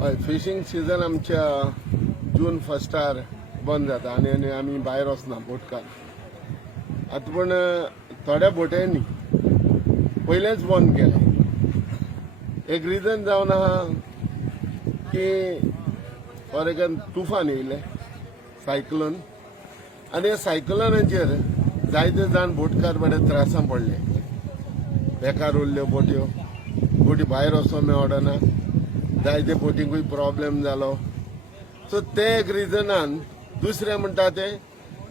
हय fishing season आमच्या जून फर्स्टार बंद जाता आनी आमी भायर वचना बोटकार. आतां पूण थोड्या बोट्यांनी पयलेंच बंद केलें. एक रिजन जावन आहा की फॉर एग्जाम्पल तुफान येयलें, सायक्लोन, आनी ह्या सायक्लोनाचेर जायते जाण बोटकार बडे त्रासान पडले. बेकार उरल्यो बोटी भायर वचोंक मेळना, जायते बोटींकूय प्रॉब्लेम जालो. सो ते एक रिजनान दुसरें म्हणटा ते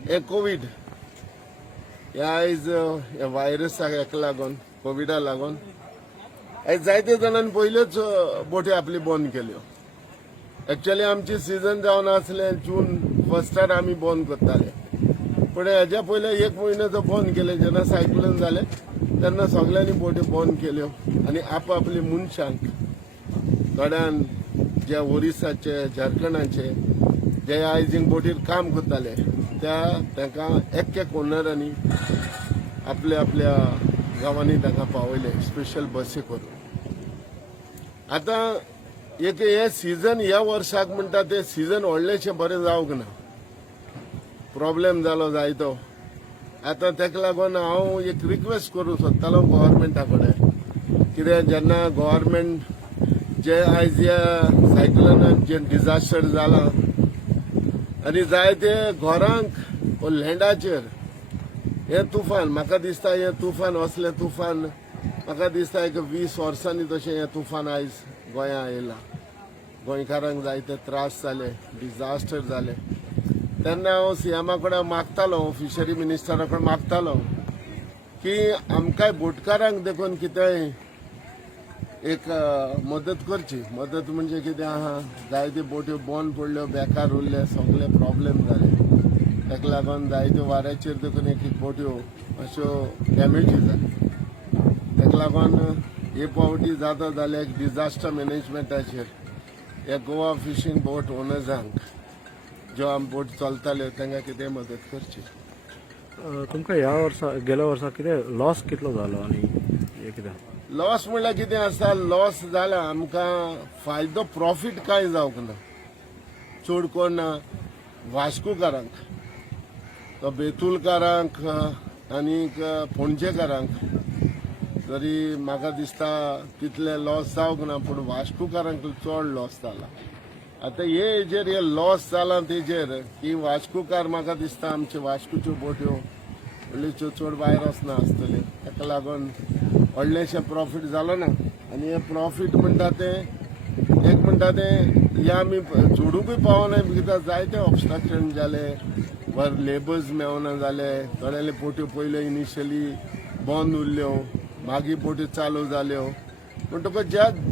हे कोवीड, आयज ह्या व्हायरसाक हेका लागून, कोविडाक लागून आयज जायते जाणांनी पयल्योच बोटी आपली बंद केल्यो. एक्चुअली आमची सीजन जावन आसलें जून फर्स्टार आमी बंद करताले, पूण हेज्या पयले एक म्हयनो तो बंद केले. जेन्ना सायक्लोन जालें तेन्ना सगळ्यांनी बोटी बंद केल्यो आनी आपआपली मनशांक, थोड्यान जे ओरिसाचे, झारखंडाचे जे आयज बोटीर काम करताले तांकां एक ओनरांनी आपल्या आपल्या गांवांनी तांकां पावयले स्पेशल बसी करून. आतां एक हे सीजन ह्या वर्साक म्हणटा ते सीजन व्हडलेशें बरें जावंक ना, प्रॉब्लेम जालो जायतो. आतां ताका लागून हांव एक रिक्वेस्ट करूं सोदतालो गव्हर्मेंटा कडेन, कित्याक जेन्ना गव्हर्मेंट जे आयज ह्या सायक्लोनान जे डिजास्टर जाला आनी जायते घरांक लँडाचेर हे तुफान, म्हाका दिसता हे तुफान असले तुफान म्हाका दिसता एक 20 वर्सांनी तशें हे तुफान आयज गोंयांत येयला. गोंयकारांक जायते त्रास जाले, डिजास्टर जाले. तेन्ना हांव सीएमा कडेन मागतालो, फिशरी मिनिस्टरा कडेन मागतालो की आमकांय बोटकारांक देखून कितेंय एक मदत करची. मदत म्हणजे कितें आहा, जायत्यो बोट्यो बंद पडल्यो, बेकार उरले, सगळे प्रॉब्लेम जाले. ताका लागून जायत्यो वाऱ्याचेर देखून एक बोट्यो अश्यो डॅमेज जाल्यो. ताका लागून हे पावटी जाता जाल्यार एक डिजास्टर मॅनेजमेंटाचेर हे गोवा फिशींग बोट ओनर्सांक ज्यो आम बोट चलताल्यो तांकां कितें मदत करची. तुमकां ह्या वर्सा गेल्या वर्सा कितें लॉस कितलो जालो आनी हे कितें? लॉस म्हणल्यार कितें आसता, लॉस जाल्यार आमकां फायदो प्रॉफीट कांय जावंक ना. चड कोण वास्कोकारांक, तो बेतूलकारांक आनीक पणजेकारांक जरी म्हाका दिसता तितले लॉस जावंक ना, पूण वास्कोकारांक चड लॉस जाला. आतां हे हेजेर हे लॉस जाला तेजेर की वास्कोकार म्हाका दिसता आमचे वास्कोच्यो बोट्यो व्हडल्योच्यो चड भायर वचना आसतल्यो. ताका लागून व्हडलेशें प्रॉफीट जालो ना. आनी हे प्रॉफीट म्हणटा ते एक म्हणटा ते हे आमी जोडूंकूय पावना, कित्याक जायते ऑब्स्ट्रक्शन जाले, वर लेबर्स मेळना जाले. थोड्याले बोट्यो पयल्यो इनिशियली बंद उरल्यो, मागीर बोट्यो चालू जाल्यो. म्हणटकच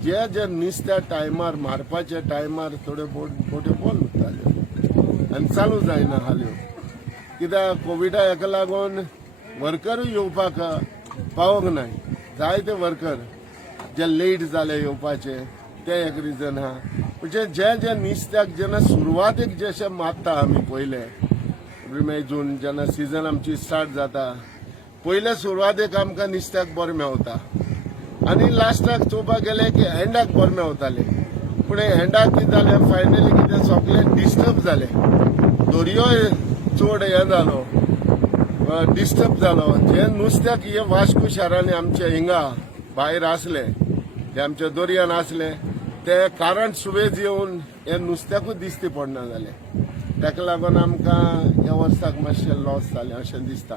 जे जे नुस्त्या टायमार मारपाच्या टायमार थोड्यो बोट्यो बंद उरताल्यो आनी चालू जायना हाल्यो. कित्याक कोविडा हेका लागून वर्करूय येवपाक पावोंक नाय. जायते वर्कर जे लेट जाले येवपाचे ते एक रिजन आहा. म्हणजे जे नुस्त्याक जेन्ना सुरवातेक जशें मारता आमी पयले मे जून जेन्ना सीजन आमची स्टार्ट जाता, पयले सुरवातेक आमकां नुस्त्याक बरें मेवता आनी लास्टाक चोवपाक गेले की एंडाक बरें मेवताले. पूण एंडाक कितें जालें, फायनली कितें सगळें डिस्टर्ब जालें. दर्योय चड हे जालो, डिस्टर्ब जालो. जे नुस्त्याक हे वास्को शारांनी आमचे हिंगा भायर आसले, जे आमच्या दर्यान आसले, ते कारण सुवेज येवन हे नुस्त्याकूच दिश्टी पडना जालें. ताका लागून आमकां ह्या वर्साक मातशें लॉस जालें अशें दिसता.